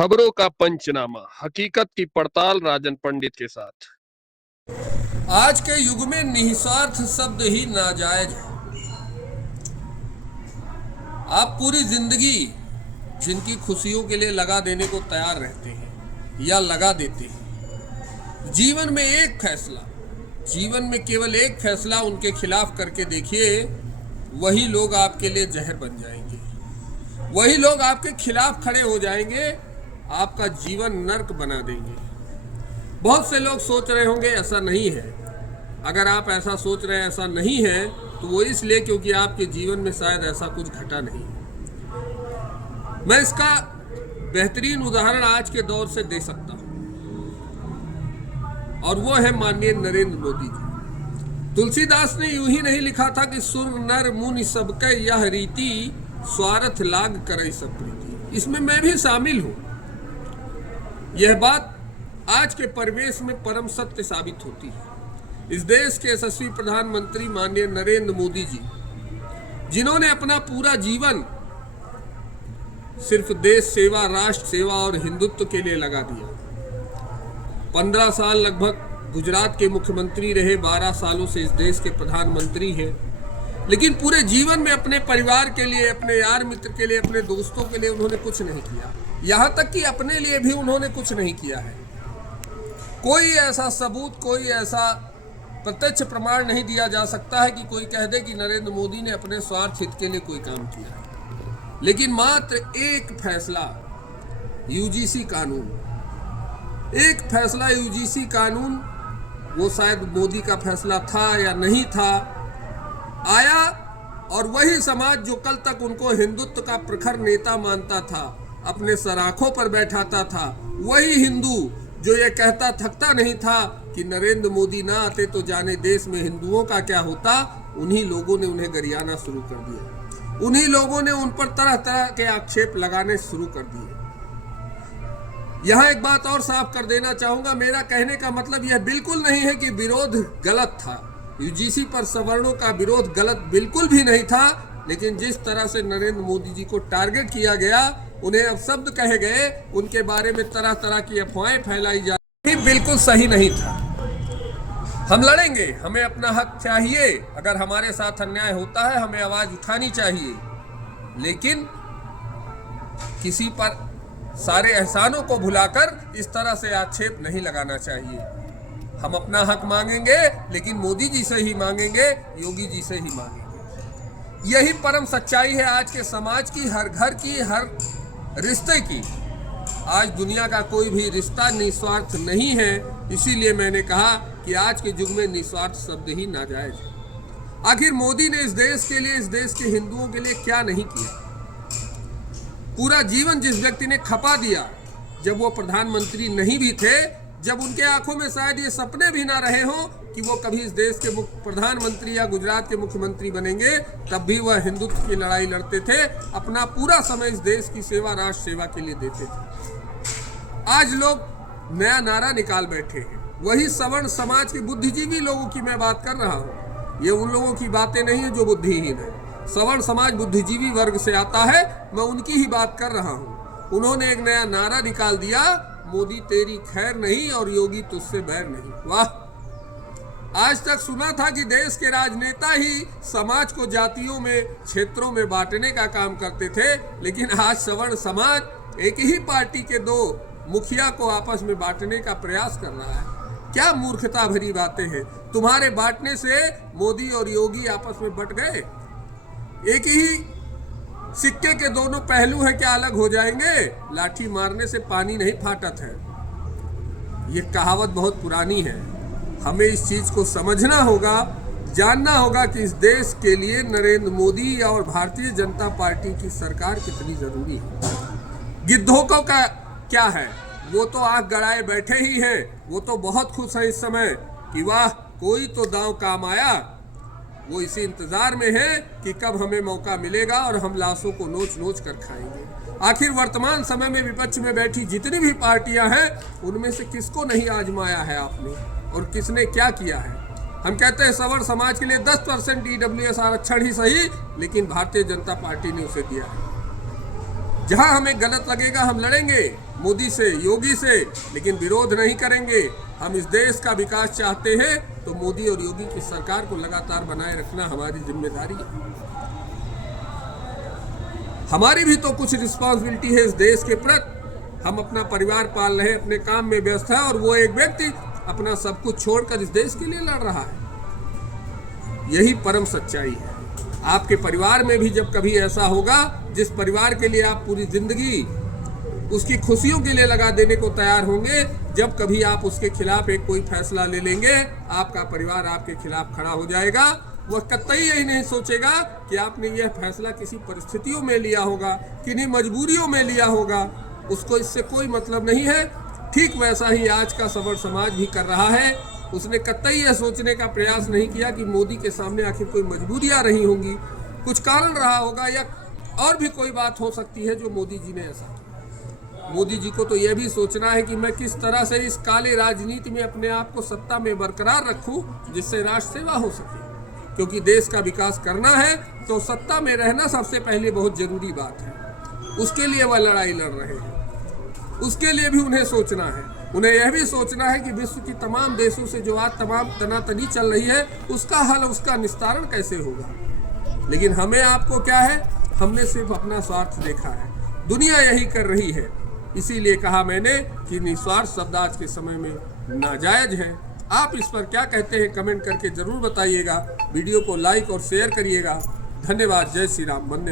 खबरों का पंचनामा, हकीकत की पड़ताल राजन पंडित के साथ। आज के युग में निस्वार्थ शब्द ही नाजायज है। आप पूरी जिंदगी जिनकी खुशियों के लिए लगा देने को तैयार रहते हैं या लगा देते हैं, जीवन में एक फैसला, जीवन में केवल एक फैसला उनके खिलाफ करके देखिए, वही लोग आपके लिए जहर बन जाएंगे, वही लोग आपके खिलाफ खड़े हो जाएंगे, आपका जीवन नर्क बना देंगे। बहुत से लोग सोच रहे होंगे ऐसा नहीं है। अगर आप ऐसा सोच रहे हैं ऐसा नहीं है तो वो इसलिए क्योंकि आपके जीवन में शायद ऐसा कुछ घटा नहीं है। मैं इसका बेहतरीन उदाहरण आज के दौर से दे सकता हूं और वो है माननीय नरेंद्र मोदी जी। तुलसीदास ने यूं ही नहीं लिखा था कि सुर नर मुनि सबके यह रीति स्वार्थ लाग करे सब प्रीति। इसमें मैं भी शामिल हूं। यह बात आज के परिवेश में परम सत्य साबित होती है। इस देश के यशस्वी प्रधानमंत्री माननीय नरेंद्र मोदी जी, जिन्होंने अपना पूरा जीवन सिर्फ देश सेवा, राष्ट्र सेवा और हिंदुत्व के लिए लगा दिया। 15 साल लगभग गुजरात के मुख्यमंत्री रहे, 12 सालों से इस देश के प्रधानमंत्री हैं, लेकिन पूरे जीवन में अपने परिवार के लिए, अपने यार मित्र के लिए, अपने दोस्तों के लिए उन्होंने कुछ नहीं किया। यहाँ तक कि अपने लिए भी उन्होंने कुछ नहीं किया है। कोई ऐसा सबूत, कोई ऐसा प्रत्यक्ष प्रमाण नहीं दिया जा सकता है कि कोई कह दे कि नरेंद्र मोदी ने अपने स्वार्थ हित के लिए कोई काम किया है। लेकिन मात्र एक फैसला, यूजीसी कानून, एक फैसला यूजीसी कानून, वो शायद मोदी का फैसला था या नहीं था, आया और वही समाज जो कल तक उनको हिंदुत्व का प्रखर नेता मानता था, अपने सराखों पर बैठाता था, वही हिंदू जो ये कहता थकता नहीं था कि नरेंद्र मोदी ना आते तो जाने देश में हिंदुओं का क्या होता, उन्हीं लोगों ने उन्हें गरियाना शुरू कर दिया। उन्हीं लोगों ने उन पर तरह तरह के आक्षेप लगाने शुरू कर दिए। यहां एक बात और साफ कर देना चाहूंगा, मेरा कहने का मतलब यह बिल्कुल नहीं है कि विरोध गलत था। यूजीसी पर सवर्णों का विरोध गलत बिल्कुल भी नहीं था, लेकिन जिस तरह से नरेंद्र मोदी जी को टारगेट किया गया, उन्हें अब शब्द कहे गए, उनके बारे में तरह तरह की अफवाहें फैलाई जा रही, बिल्कुल सही नहीं था। हम लड़ेंगे, हमें अपना हक चाहिए। अगर हमारे साथ अन्याय होता है हमें आवाज उठानी चाहिए, लेकिन किसी पर सारे एहसानों को भुलाकर इस तरह से आक्षेप नहीं लगाना चाहिए। हम अपना हक मांगेंगे, लेकिन मोदी जी से ही मांगेंगे, योगी जी से ही मांगेंगे। यही परम सच्चाई है आज के समाज की, हर घर की, हर रिश्ते की। आज दुनिया का कोई भी रिश्ता निस्वार्थ नहीं है। इसीलिए मैंने कहा कि आज के युग में निस्वार्थ शब्द ही नाजायज है। आखिर मोदी ने इस देश के लिए, इस देश के हिंदुओं के लिए क्या नहीं किया? पूरा जीवन जिस व्यक्ति ने खपा दिया, जब वो प्रधानमंत्री नहीं भी थे, जब उनके आंखों में शायद ये सपने भी ना रहे हों कि वो कभी इस देश के प्रधानमंत्री या गुजरात के मुख्यमंत्री बनेंगे, तब भी वह हिंदुत्व की लड़ाई लड़ते थे, अपना पूरा समय इस देश की सेवा, राष्ट्र सेवा के लिए देते थे। आज लोग नया नारा निकाल बैठे हैं। वही सवर्ण समाज के बुद्धिजीवी लोगों की मैं बात कर रहा हूँ। ये उन लोगों की बातें नहीं है जो बुद्धिहीन है। सवर्ण समाज बुद्धिजीवी वर्ग से आता है, मैं उनकी ही बात कर रहा हूँ। उन्होंने एक नया नारा निकाल दिया, मोदी तेरी खैर नहीं और योगी तुझसे बैर नहीं। वाह! आज तक सुना था कि देश के राजनेता ही समाज को जातियों में, क्षेत्रों में बांटने का काम करते थे, लेकिन आज सवर्ण समाज एक ही पार्टी के दो मुखिया को आपस में बांटने का प्रयास कर रहा है। क्या मूर्खता भरी बातें हैं। तुम्हारे बांटने से मोदी और योगी आपस में बट गए। एक ही सिक्के के दोनों पहलू हैं, क्या अलग हो जाएंगे? लाठी मारने से पानी नहीं फाटत है। ये कहावत बहुत पुरानी है। हमें इस चीज को समझना होगा, जानना होगा कि इस देश के लिए नरेंद्र मोदी और भारतीय जनता पार्टी की सरकार कितनी जरूरी है। गिद्धों का क्या है, वो तो आग गड़ाए बैठे ही हैं। वो तो बहुत खुश है इस समय कि वाह, कोई तो दांव काम आया। वो इसी इंतजार में है कि कब हमें मौका मिलेगा और हम लाशों को नोच नोच कर खाएंगे। आखिर वर्तमान समय में विपक्ष में बैठी जितनी भी पार्टियां हैं, उनमें से किसको नहीं आजमाया है आपने, और किसने क्या किया है? हम कहते हैं सवर्ण समाज के लिए 10% EWS आरक्षण ही सही, लेकिन भारतीय जनता पार्टी ने उसे दिया है। जहां हमें गलत लगेगा हम लड़ेंगे मोदी से, योगी से, लेकिन विरोध नहीं करेंगे। हम इस देश का विकास चाहते हैं तो मोदी और योगी की सरकार को लगातार बनाए रखना हमारी जिम्मेदारी है। हमारी भी तो कुछ रिस्पॉन्सिबिलिटी है इस देश के प्रति। हम अपना परिवार पाल रहे, अपने काम में व्यस्त है, और वो एक व्यक्ति अपना सब कुछ छोड़कर इस देश के लिए लड़ रहा है। यही परम सच्चाई है। आपके परिवार में भी जब कभी ऐसा होगा, जिस परिवार के लिए आप पूरी जिंदगी उसकी खुशियों के लिए लगा देने को तैयार होंगे, जब कभी आप उसके खिलाफ एक कोई फैसला ले लेंगे, आपका परिवार आपके खिलाफ खड़ा हो जाएगा। वह कतई यही नहीं सोचेगा कि आपने यह फैसला किसी परिस्थितियों में लिया होगा, किन्हीं मजबूरियों में लिया होगा। उसको इससे कोई मतलब नहीं है। ठीक वैसा ही आज का सबर समाज भी कर रहा है। उसने कतई यह सोचने का प्रयास नहीं किया कि मोदी के सामने आखिर कोई मजबूरियां रही होंगी, कुछ कारण रहा होगा, या और भी कोई बात हो सकती है जो मोदी जी ने ऐसा किया। मोदी जी को तो यह भी सोचना है कि मैं किस तरह से इस काले राजनीति में अपने आप को सत्ता में बरकरार रखूं, जिससे राष्ट्र सेवा हो सके। क्योंकि देश का विकास करना है तो सत्ता में रहना सबसे पहले बहुत जरूरी बात है। उसके लिए वह लड़ाई लड़ रहे हैं। उसके लिए भी उन्हें सोचना है। उन्हें यह भी सोचना है कि विश्व की तमाम देशों से जो आज तमाम तनातनी चल रही है, उसका हल, उसका निस्तारण कैसे होगा। लेकिन हमें आपको क्या है, हमने सिर्फ अपना स्वार्थ देखा है। दुनिया यही कर रही है। इसीलिए कहा मैंने कि निस्वार्थ शब्द आज के समय में नाजायज है। आप इस पर क्या कहते हैं कमेंट करके जरूर बताइएगा। वीडियो को लाइक और शेयर करिएगा। धन्यवाद। जय श्री राम। वंदे